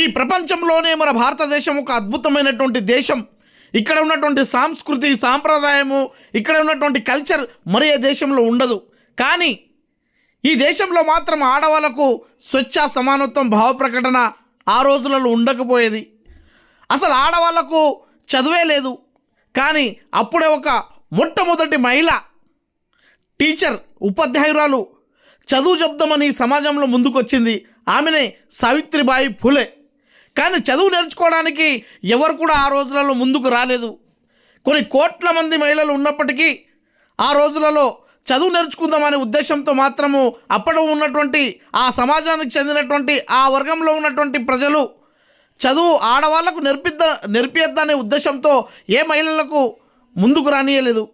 ఈ ప్రపంచంలోనే మన భారతదేశం ఒక అద్భుతమైనటువంటి దేశం. ఇక్కడ ఉన్నటువంటి సంస్కృతి సాంప్రదాయము, ఇక్కడ ఉన్నటువంటి కల్చర్ మరి ఏ దేశంలో ఉండదు. కానీ ఈ దేశంలో మాత్రం ఆడవాళ్లకు స్వచ్ఛ సమానత్వం భావ ప్రకటన ఆ రోజులలో ఉండకపోయేది. అసలు ఆడవాళ్లకు చదువే లేదు. కానీ అప్పుడే ఒక మొట్టమొదటి మహిళ టీచర్, ఉపాధ్యాయురాలు చదువు చెప్దామని సమాజంలో ముందుకొచ్చింది. ఆమెనే సావిత్రిబాయి ఫులే. కానీ చదువు నేర్చుకోవడానికి ఎవరు కూడా ఆ రోజులలో ముందుకు రాలేదు. కొన్ని కోట్ల మంది మహిళలు ఉన్నప్పటికీ ఆ రోజులలో చదువు నేర్చుకుందామనే ఉద్దేశంతో మాత్రము అప్పుడు ఉన్నటువంటి ఆ సమాజానికి చెందినటువంటి ఆ వర్గంలో ఉన్నటువంటి ప్రజలు చదువు ఆడవాళ్లకు నేర్పియద్దనే ఉద్దేశంతో ఏ మహిళలకు ముందుకు రానియలేదు.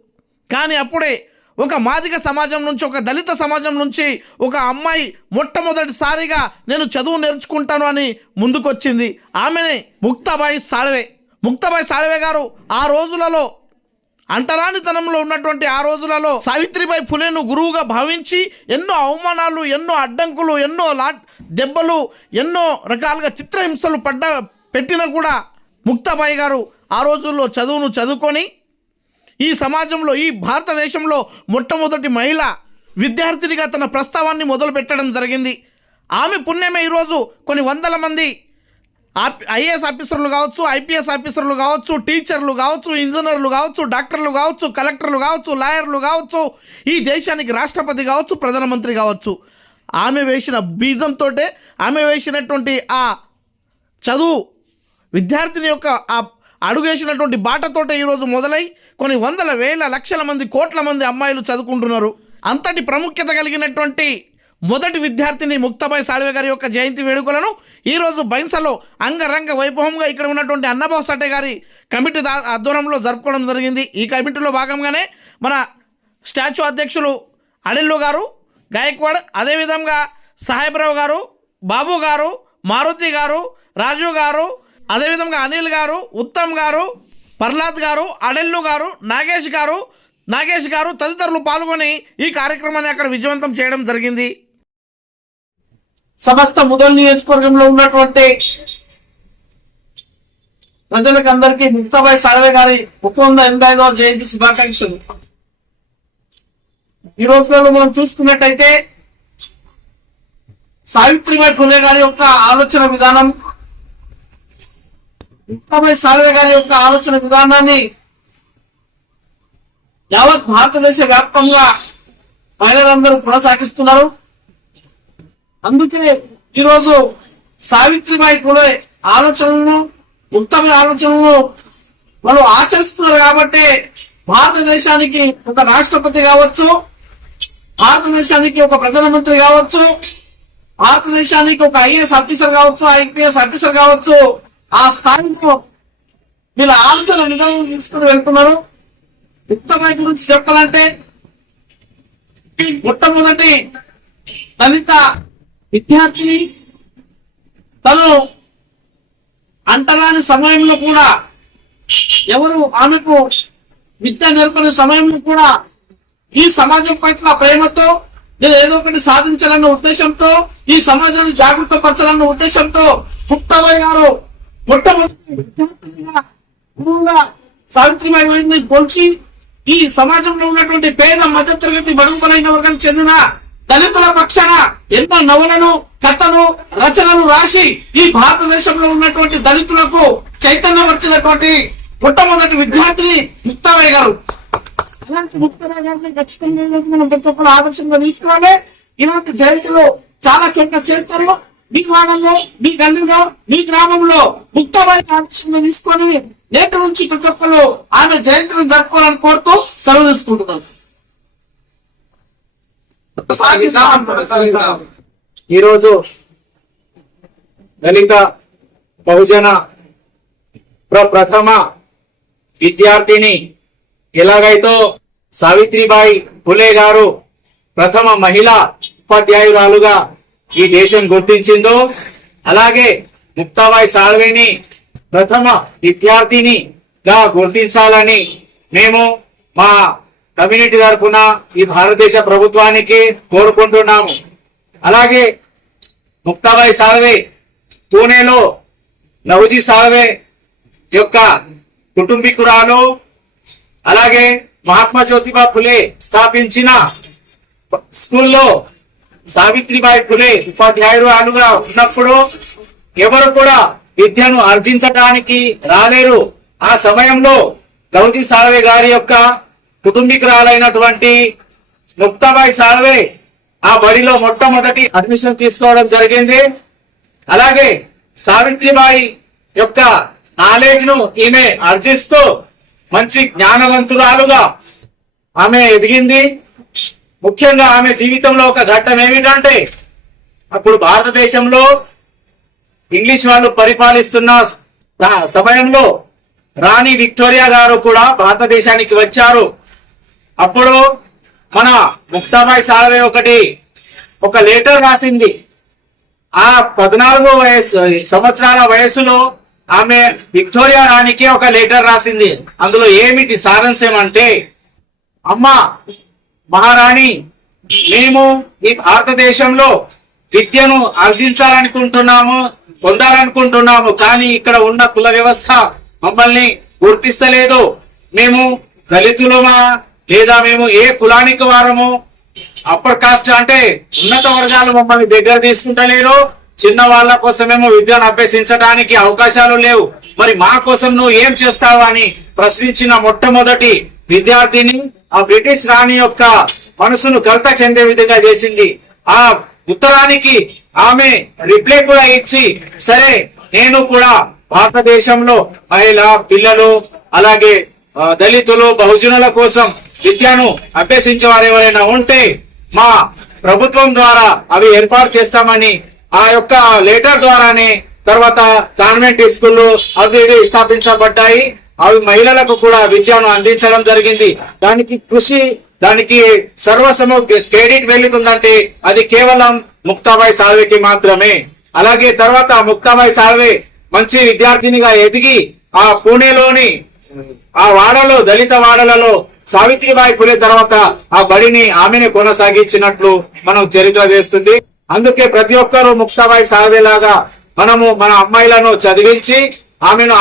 కానీ అప్పుడే ఒక మాదిగ సమాజం నుంచి, ఒక దళిత సమాజం నుంచి ఒక అమ్మాయి మొట్టమొదటిసారిగా నేను చదువు నేర్చుకుంటాను అని ముందుకొచ్చింది. ఆమెనే ముక్తాబాయి సాల్వే. ముక్తాబాయి సాల్వే గారు ఆ రోజులలో అంటరానితనంలో ఉన్నటువంటి ఆ రోజులలో సావిత్రిబాయి ఫులేను గురువుగా భావించి ఎన్నో అవమానాలు, ఎన్నో అడ్డంకులు, ఎన్నో దెబ్బలు, ఎన్నో రకాలుగా చిత్రహింసలు పెట్టినా కూడా ముక్తాబాయి గారు ఆ రోజుల్లో చదువును చదువుకొని ఈ సమాజంలో, ఈ భారతదేశంలో మొట్టమొదటి మహిళ విద్యార్థినిగా తన ప్రస్తావాన్ని మొదలు పెట్టడం జరిగింది. ఆమె పుణ్యమే ఈరోజు కొన్ని వందల మంది ఐఏఎస్ ఆఫీసర్లు కావచ్చు, ఐపీఎస్ ఆఫీసర్లు కావచ్చు, టీచర్లు కావచ్చు, ఇంజనీర్లు కావచ్చు, డాక్టర్లు కావచ్చు, కలెక్టర్లు కావచ్చు, లాయర్లు కావచ్చు, ఈ దేశానికి రాష్ట్రపతి కావచ్చు, ప్రధానమంత్రి కావచ్చు. ఆమె వేసిన బీజంతో, ఆమె వేసినటువంటి ఆ చదువు విద్యార్థిని యొక్క ఆ అడుగేసినటువంటి బాటతోటే ఈరోజు మొదలై కొన్ని వందల వేల లక్షల మంది, కోట్ల మంది అమ్మాయిలు చదువుకుంటున్నారు. అంతటి ప్రాముఖ్యత కలిగినటువంటి మొదటి విద్యార్థిని ముక్తాబాయి సాల్వే గారి యొక్క జయంతి వేడుకలను ఈరోజు బైన్సలో అంగరంగ వైభవంగా ఇక్కడ ఉన్నటువంటి అన్నబాబు సటే గారి కమిటీ ఆధ్వర్యంలో జరుపుకోవడం జరిగింది. ఈ కమిటీలో భాగంగానే మన స్టాచ్యూ అధ్యక్షులు అనిల్ గారు, గాయక్వాడ్, అదేవిధంగా సాహెబ్రావు గారు, బాబు గారు, మారుతి గారు, రాజు గారు, అదేవిధంగా అనిల్ గారు, ఉత్తమ్ గారు, ప్రహ్లాద్ గారు, అడెల్లు గారు, నాగేష్ గారు తదితరులు పాల్గొని ఈ కార్యక్రమాన్ని అక్కడ విజయవంతం చేయడం జరిగింది. సమస్త ముదల్ నియోజకవర్గంలో ఉన్నటువంటి ప్రజలకు అందరికీ ముక్తాబాయి సాల్వే గారి 385వ జయంతి శుభాకాంక్షలు. ఈ రోజులలో మనం చూసుకున్నట్టయితే సావిత్రిబాయి ఫులే గారి యొక్క ఆలోచన విధానం, ముక్తాబాయి సాల్వే గారి యొక్క ఆలోచన విధానాన్ని యావత్ భారతదేశ వ్యాప్తంగా మహిళలందరూ కొనసాగిస్తున్నారు. అందుకే ఈరోజు సావిత్రిబాయి ఫులే ఆలోచనలను, ముక్తాబాయి ఆలోచనలను వాళ్ళు ఆచరిస్తున్నారు. కాబట్టి భారతదేశానికి ఒక రాష్ట్రపతి కావచ్చు, భారతదేశానికి ఒక ప్రధానమంత్రి కావచ్చు, భారతదేశానికి ఒక ఐఏఎస్ ఆఫీసర్ కావచ్చు, ఐపీఎస్ ఆఫీసర్ కావచ్చు, ఆ స్థాయిలో వీళ్ళ ఆలోచన విధానం తీసుకుని వెళ్తున్నారు. ముక్తాబాయి గురించి చెప్పాలంటే మొట్టమొదటి దళిత విద్యార్థిని. తను అంటరాని సమయంలో కూడా, ఎవరు ఆమెకు విద్య నేర్పని సమయంలో కూడా ఈ సమాజం పట్ల ప్రేమతో నేను ఏదో ఒకటి సాధించాలన్న ఉద్దేశంతో, ఈ సమాజాన్ని జాగృత పరచాలన్న ఉద్దేశంతో ముక్తాబాయి గారు మొట్టమొదటి విద్యార్థినిగా సావిత్రిబాయి పోల్చి ఈ సమాజంలో ఉన్నటువంటి పేద మధ్యతరగతి బడుగు బలైన వర్గానికి చెందిన దళితుల పక్షాన ఎన్నో నవలను, కథలు, రచనలు రాసి ఈ భారతదేశంలో ఉన్నటువంటి దళితులకు చైతన్యపరిచినటువంటి మొట్టమొదటి విద్యార్థిని ముక్తాబాయి గారు. అలాంటి ముక్తాబాయి గారిని ఖచ్చితంగా మనం ప్రతి ఒక్కరు ఆదర్శంగా తీసుకోవాలి. ఇలాంటి జయంతులు చాలా చోట్ల చేస్తారు. మీ వాడల్లో, మీ గల్లీలో, మీ గ్రామంలో ముక్తాబాయి ఆదర్శంగా తీసుకొని నేటి నుంచి ప్రతి ఒక్కరు ఆమె జయంతిని జరుపుకోవాలని కోరుతూ సెలవు తీసుకుంటున్నాను. ఈరోజు దళిత బహుజన ప్రథమ విద్యార్థిని ఎలాగైతే సావిత్రిబాయి ఫులే గారు ప్రథమ మహిళా ఉపాధ్యాయురాలుగా ఈ దేశం గుర్తించిందో, అలాగే ముక్తాబాయి సాల్వేని ప్రథమ విద్యార్థినిగా గుర్తించాలని మేము మా కమ్యూనిటీ తరఫున ఈ భారతదేశ ప్రభుత్వానికి కోరుకుంటున్నాము. అలాగే ముక్తాబాయి సాల్వే పూణేలో నవజీ సాల్వే యొక్క కుటుంబీకురాలు, అలాగే మహాత్మా జ్యోతిబా ఫులే స్థాపించిన స్కూల్లో సావిత్రిబాయి ఫులే ఉపాధ్యాయురాలుగా ఉన్నప్పుడు ఎవరు కూడా విద్యను ఆర్జించడానికి రాలేరు. ఆ సమయంలో నవజీ సాల్వే గారి యొక్క కుటుంబీకురాలైనటువంటి ముక్తాబాయి సాల్వే ఆ బడిలో మొట్టమొదటి అడ్మిషన్ తీసుకోవడం జరిగింది. అలాగే సావిత్రిబాయి యొక్క నాలెడ్జ్ ను ఈమె ఆర్జిస్తూ మంచి జ్ఞానవంతురాలుగా ఆమె ఎదిగింది. ముఖ్యంగా ఆమె జీవితంలో ఒక ఘట్టం ఏమిటంటే, అప్పుడు భారతదేశంలో ఇంగ్లీష్ వాళ్ళు పరిపాలిస్తున్న సమయంలో రాణి విక్టోరియా గారు కూడా భారతదేశానికి వచ్చారు. అప్పుడు మన ముక్తాబాయి సాల్వే ఒక లెటర్ రాసింది. ఆ 14 సంవత్సరాల వయసులో ఆమె విక్టోరియా రాణికి ఒక లెటర్ రాసింది. అందులో ఏమిటి సారాంశం అంటే, అమ్మా మహారాణి, మేము ఈ భారతదేశంలో విద్యను ఆర్జించాలనుకుంటున్నాము, పొందాలనుకుంటున్నాము. కానీ ఇక్కడ ఉన్న కుల వ్యవస్థ మమ్మల్ని గుర్తిస్తలేదు. మేము దళితులమా లేదా మేము ఏ కులానికి వారము, అప్పర్ కాస్ట్ అంటే ఉన్నత వర్గాలు మమ్మల్ని దగ్గర తీసుకుంటలేరు. చిన్న వాళ్ళ కోసమేమో విద్యను అభ్యసించడానికి అవకాశాలు లేవు. మరి మా కోసం నువ్వు ఏం చేస్తావు అని ప్రశ్నించిన మొట్టమొదటి విద్యార్థిని ఆ బ్రిటిష్ రాణి యొక్క మనసును కలత చెందే విధంగా చేసింది. ఆ ఉత్తరానికి ఆమె రిప్లై కూడా ఇచ్చి, సరే నేను కూడా భారతదేశంలో మహిళ పిల్లలు అలాగే దళితులు బహుజనుల కోసం విద్యను అభ్యసించే వారు ఎవరైనా ఉంటే మా ప్రభుత్వం ద్వారా అవి ఏర్పాటు చేస్తామని ఆ యొక్క లెటర్ ద్వారానే తర్వాత కాన్వెంట్ స్కూళ్ళు అవి స్థాపించబడ్డాయి. అవి మహిళలకు కూడా విద్యను అందించడం జరిగింది. దానికి సర్వస్వము క్రెడిట్ వెళ్తుందంటే అది కేవలం ముక్తాబాయి సాల్వేకి మాత్రమే. అలాగే తర్వాత ముక్తాబాయి సాల్వే మంచి విద్యార్థినిగా ఎదిగి ఆ పూణేలోని ఆ వాడలో దళిత వాడలలో సావిత్రిబాయి ఫులే తర్వాత ఆ బడిని ఆమెనే కొనసాగించినట్లు మనం చరిత్ర చేస్తుంది. అందుకే ప్రతి ఒక్కరూ ముక్తాబాయి సాల్వే లాగా మనము మన అమ్మాయిలను చదివించి ఆమెను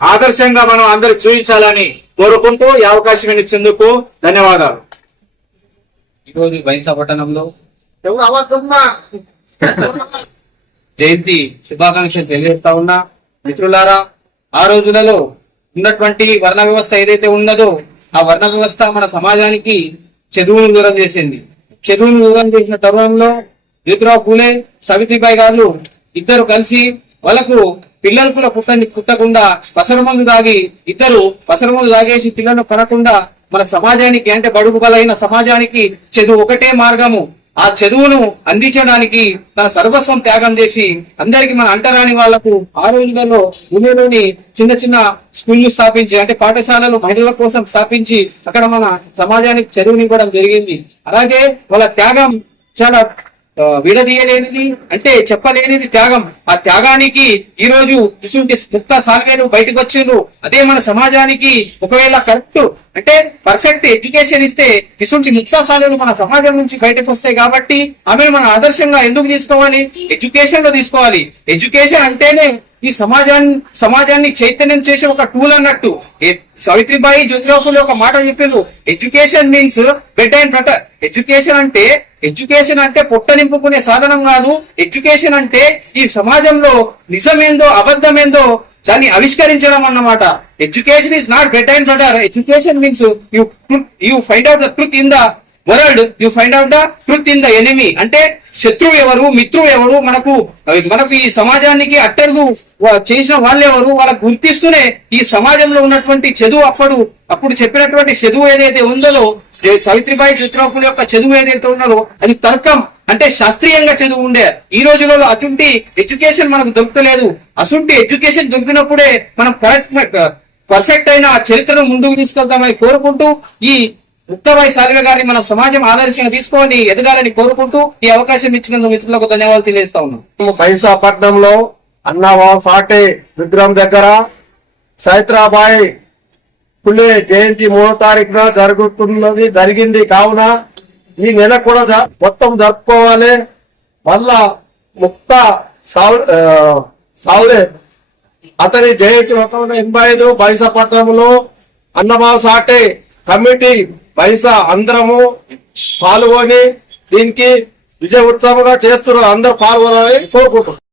ఆదర్శంగా మనం అందరు చూపించాలని కోరుకుంటూ ఈ అవకాశం ఇచ్చేందుకు ధన్యవాదాలు. ఈరోజు బైన్సా పట్టణంలో జయంతి శుభాకాంక్షలు తెలియజేస్తా ఉన్నా. మిత్రులారా, ఆ రోజులలో ఉన్నటువంటి వర్ణ వ్యవస్థ ఏదైతే ఉన్నదో ఆ వర్ణ వ్యవస్థ మన సమాజానికి చదువును దూరం చేసింది. చదువును దూరం చేసిన తరుణంలో జ్యోతిరావు పూలే సావిత్రిబాయి గారు ఇద్దరు కలిసి వాళ్ళకు పిల్లలు కూడా పుట్టకుండా పసరమందు దాగి పసరమందు దాగేసి పిల్లలను పడకుండా మన సమాజానికి అంటే బడుగు బలైన సమాజానికి చదువు ఒకటే మార్గము. ఆ చదువును అందించడానికి తన సర్వస్వం త్యాగం చేసి అందరికి మన అంటరాని వాళ్లకు ఆ రోజులలో ఊళ్ళోని చిన్న చిన్న స్కూళ్లు స్థాపించి అంటే పాఠశాలలు మహిళల కోసం స్థాపించి అక్కడ మన సమాజానికి చదువునివ్వడం జరిగింది. అలాగే వాళ్ళ త్యాగం చాలా విడదీయలేనిది అంటే చెప్పలేనిది త్యాగం. ఆ త్యాగానికి ఈ రోజు ఇటువంటి ముక్తా సాల్వేలు బయటకు వచ్చిండ్రు. అదే మన సమాజానికి ఒకవేళ కరెక్ట్ అంటే పర్ఫెక్ట్ ఎడ్యుకేషన్ ఇస్తే ఇటువంటి ముక్తా సాల్వేలు మన సమాజం నుంచి బయటకు వస్తాయి. కాబట్టి ఆమెను మన ఆదర్శంగా ఎందుకు తీసుకోవాలి? ఎడ్యుకేషన్ లో తీసుకోవాలి. ఎడ్యుకేషన్ అంటేనే ఈ సమాజాన్ని చైతన్యం చేసే ఒక టూల్ అన్నట్టు. సావిత్రిబాయి జ్యోతిరావు ఫులే ఒక మాట చెప్పిండ్రు, education means bread and butter. Education అంటే పొట్ట నింపుకునే సాధనం కాదు. ఎడ్యుకేషన్ అంటే ఈ సమాజంలో నిజమేందో అబద్ధమేందో దాన్ని ఆవిష్కరించడం అన్నమాట. Education is not bread and butter. Education means you find out the truth in the world, you find out the truth in the enemy. అంటే శత్రువు ఎవరు, మిత్రువు ఎవరు, మనకు ఈ సమాజానికి అట్టడుగు చేసిన వాళ్ళు ఎవరు, వాళ్ళకు గుర్తిస్తూనే ఈ సమాజంలో ఉన్నటువంటి చదువు అప్పుడు చెప్పినటువంటి చదువు ఏదైతే ఉందో సావిత్రిబాయి జ్యోతిరావు ఫులే యొక్క చదువు ఏదైతే ఉన్నదో అది తర్కం అంటే శాస్త్రీయంగా చదువు ఉండే. ఈ రోజులలో అటువంటి ఎడ్యుకేషన్ మనకు దొరకలేదు. అటువంటి ఎడ్యుకేషన్ దొరికినప్పుడే మనం పర్ఫెక్ట్ అయిన చరిత్రను ముందుకు తీసుకెళ్తామని కోరుకుంటూ ఈ ముక్తాబాయి సాల్వే గారిని మనం సమాజం ఆదర్శంగా తీసుకొని ఎదగాలని కోరుకుంటూ ఈ అవకాశం ఇచ్చినందుకు మిత్రులకు ధన్యవాదాలు తెలియజేస్తా ఉన్నాం. బైన్సా పట్టణంలో అన్నవరం సాటే విగ్రహం దగ్గర సావిత్రిబాయి ఫులే జయంతి 3వ తారీఖున జరిగింది. కావున ఈ నెల కూడా మొత్తం జరుపుకోవాలి. మళ్ళా సావులే అతని జయంతి 1985 బైసా పట్టణంలో అన్నమా సాటే కమిటీ బైసా అందరము పాల్గొని దీనికి విజయ ఉత్సవంగా చేస్తున్నారు. అందరూ పాల్గొనాలని కోరుకుంటున్నారు.